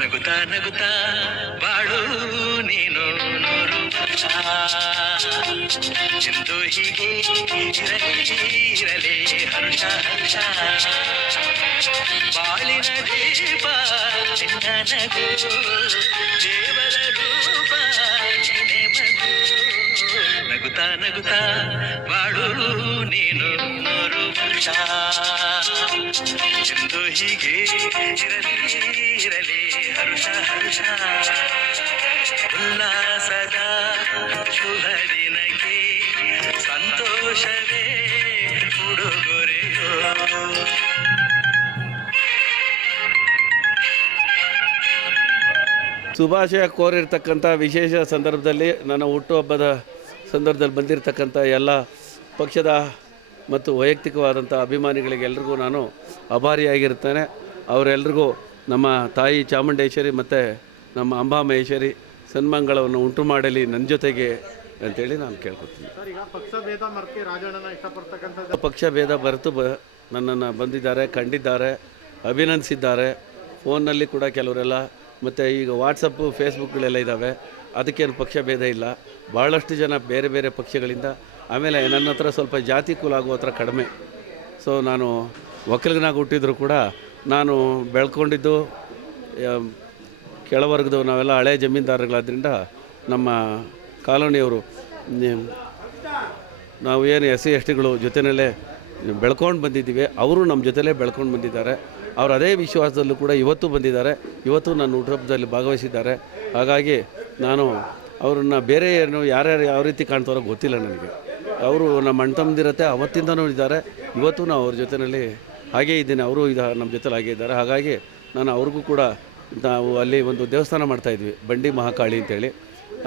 నగుతా నగుతా బాడు నేను నోరు ఎందు ಹೀಗೆ ಇರಲಿ ಇರಲಿ ಹರ್ಷ ಹರ್ಷ ಬಾಳಿನ ದೀಪ ಚಿನ್ನ ನಗು ದೇವರ ನಗುತ್ತಾ ನಗುತ್ತಾ ಬಾಳು, ನೀನು ನೂರು ವರ್ಷ. ಎಂದು ಹೀಗೆ ಇರಲಿ ಇರಲಿ, ಹರುಷ ಹರುಷ. ಉಲ್ಲಾಸದ ಶುಭ ದಿನಕ್ಕೆ ಸಂತೋಷವೇ ಉಡುಗೊರೆಯೋ? ಶುಭಾಶಯ ಕೋರಿರ್ತಕ್ಕಂಥ ವಿಶೇಷ ಸಂದರ್ಭದಲ್ಲಿ ನನ್ನ ಹುಟ್ಟುಹಬ್ಬದ ಸಂದರ್ಭದಲ್ಲಿ ಬಂದಿರತಕ್ಕಂಥ ಎಲ್ಲ ಪಕ್ಷದ ಮತ್ತು ವೈಯಕ್ತಿಕವಾದಂಥ ಅಭಿಮಾನಿಗಳಿಗೆ ಎಲ್ರಿಗೂ ನಾನು ಅಭಾರಿಯಾಗಿರ್ತೇನೆ ಅವರೆಲ್ರಿಗೂ ನಮ್ಮ ತಾಯಿ ಚಾಮುಂಡೇಶ್ವರಿ ಮತ್ತು ನಮ್ಮ ಅಂಬಾ ಮಹೇಶ್ವರಿ ಸನ್ಮಂಗಳವನ್ನು ಉಂಟು ಮಾಡಲಿ ನನ್ನ ಜೊತೆಗೆ ಅಂತೇಳಿ ನಾನು ಕೇಳ್ಕೊತೀನಿ. ಪಕ್ಷ ಭೇದ ಬರೆತು ಬ ನನ್ನನ್ನು ಬಂದಿದ್ದಾರೆ ಕಂಡಿದ್ದಾರೆ ಅಭಿನಂದಿಸಿದ್ದಾರೆ. ಫೋನ್ನಲ್ಲಿ ಕೂಡ ಕೆಲವರೆಲ್ಲ ಮತ್ತು ಈಗ ವಾಟ್ಸಪ್ಪು ಫೇಸ್ಬುಕ್ಗಳೆಲ್ಲ ಇದ್ದಾವೆ. ಅದಕ್ಕೇನು ಪಕ್ಷ ಭೇದ ಇಲ್ಲ. ಭಾಳಷ್ಟು ಜನ ಬೇರೆ ಬೇರೆ ಪಕ್ಷಗಳಿಂದ, ಆಮೇಲೆ ನನ್ನ ಹತ್ರ ಸ್ವಲ್ಪ ಜಾತಿ ಕುಲ ಆಗೋ ಹತ್ರ ಕಡಿಮೆ. ಸೊ ನಾನು ಒಕ್ಕಲಿಗನಾಗಿ ಹುಟ್ಟಿದ್ರು ಕೂಡ ನಾನು ಬೆಳ್ಕೊಂಡಿದ್ದು ಕೆಳವರ್ಗದ ನಾವೆಲ್ಲ ಹಳೆ ಜಮೀನ್ದಾರಗಳಾದ್ರಿಂದ ನಮ್ಮ ಕಾಲೋನಿಯವರು ನಾವು ಏನು ಎಸ್ ಸಿ, ಎಸ್ ಟಿಗಳು ಜೊತೆಯಲ್ಲೇ ಬೆಳ್ಕೊಂಡು ಬಂದಿದ್ದೀವಿ. ಅವರು ನಮ್ಮ ಜೊತೆಲೇ ಬೆಳ್ಕೊಂಡು ಬಂದಿದ್ದಾರೆ. ಅವರು ಅದೇ ವಿಶ್ವಾಸದಲ್ಲೂ ಕೂಡ ಇವತ್ತು ಬಂದಿದ್ದಾರೆ. ಇವತ್ತು ನನ್ನ ಹುಟ್ಟುಹಬ್ಬದಲ್ಲಿ ಭಾಗವಹಿಸಿದ್ದಾರೆ. ಹಾಗಾಗಿ ನಾನು ಅವ್ರನ್ನ ಬೇರೆ ಏನು ಯಾರ್ಯಾರು ಯಾವ ರೀತಿ ಕಾಣ್ತಾರೋ ಗೊತ್ತಿಲ್ಲ ನನಗೆ. ಅವರು ನಮ್ಮ ಅಣ್ಣ ಅವತ್ತಿಂದನೂ ಇದ್ದಾರೆ. ಇವತ್ತು ನಾವು ಅವ್ರ ಜೊತೆಯಲ್ಲಿ ಹಾಗೇ ಇದ್ದೀನಿ. ಅವರು ಇದು ನಮ್ಮ ಜೊತೆಲಿ ಹಾಗೇ ಇದ್ದಾರೆ. ಹಾಗಾಗಿ ನಾನು ಅವ್ರಿಗೂ ಕೂಡ ನಾವು ಅಲ್ಲಿ ಒಂದು ದೇವಸ್ಥಾನ ಮಾಡ್ತಾಯಿದ್ವಿ ಬಂಡಿ ಮಹಾಕಾಳಿ ಅಂತೇಳಿ.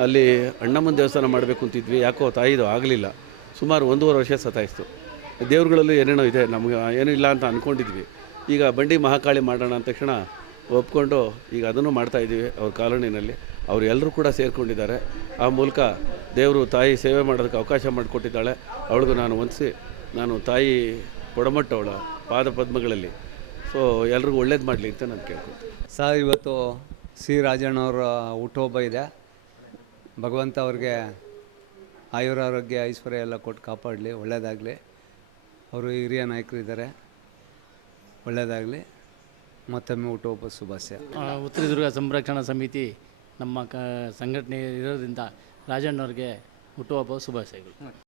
ಅಲ್ಲಿ ಅಣ್ಣಮ್ಮನ ದೇವಸ್ಥಾನ ಮಾಡಬೇಕು ಅಂತಿದ್ವಿ. ಯಾಕೋ ತಾಯಿದು ಆಗಲಿಲ್ಲ. ಸುಮಾರು ಒಂದೂವರೆ ವರ್ಷ ಸತಾಯಿಸ್ತು ದೇವ್ರುಗಳಲ್ಲೂ ಏನೇನೋ ಇದೆ, ನಮ್ಗೆ ಏನೂ ಇಲ್ಲ ಅಂತ ಅಂದ್ಕೊಂಡಿದ್ವಿ ಈಗ ಬಂಡಿ ಮಹಾಕಾಳಿ ಮಾಡೋಣ ಅಂದ ತಕ್ಷಣ ಒಪ್ಕೊಂಡು ಈಗ ಅದನ್ನು ಮಾಡ್ತಾಯಿದ್ದೀವಿ ಅವ್ರ ಕಾಲೋನಿನಲ್ಲಿ. ಅವರು ಎಲ್ಲರೂ ಕೂಡ ಸೇರಿಕೊಂಡಿದ್ದಾರೆ. ಆ ಮೂಲಕ ದೇವರು ತಾಯಿ ಸೇವೆ ಮಾಡೋದಕ್ಕೆ ಅವಕಾಶ ಮಾಡಿಕೊಟ್ಟಿದ್ದಾಳೆ. ಅವಳಿಗೂ ನಾನು ಹೊಂದಿಸಿ ನಾನು ತಾಯಿ ಕೊಡಮಟ್ಟವಳ ಪಾದ ಪದ್ಮಗಳಲ್ಲಿ. ಸೊ ಎಲ್ರಿಗೂ ಒಳ್ಳೇದು ಮಾಡಲಿ ಅಂತ ನಾನು ಕೇಳ್ಕೊತೀನಿ ಸರ್, ಇವತ್ತು ಸಿ ರಾಜಣ್ಣವರ ಹುಟ್ಟುಹಬ್ಬ ಇದೆ. ಭಗವಂತ ಅವ್ರಿಗೆ ಆಯುರಾರೋಗ್ಯ ಐಶ್ವರ್ಯ ಎಲ್ಲ ಕೊಟ್ಟು ಕಾಪಾಡಲಿ ಒಳ್ಳೆಯದಾಗಲಿ ಅವರು ಹಿರಿಯ ನಾಯಕರಿದ್ದಾರೆ. ಒಳ್ಳೆಯದಾಗಲಿ ಮತ್ತೊಮ್ಮೆ ಹುಟ್ಟುಹಬ್ಬ ಶುಭಾಶಯ. ಉತ್ತರ ದುರ್ಗ ಸಂರಕ್ಷಣಾ ಸಮಿತಿ ನಮ್ಮ ಕ ಸಂಘಟನೆ ಇರೋದ್ರಿಂದ ರಾಜಣ್ಣವ್ರಿಗೆ ಹುಟ್ಟುಹಬ್ಬ ಶುಭಾಶಯಗಳು.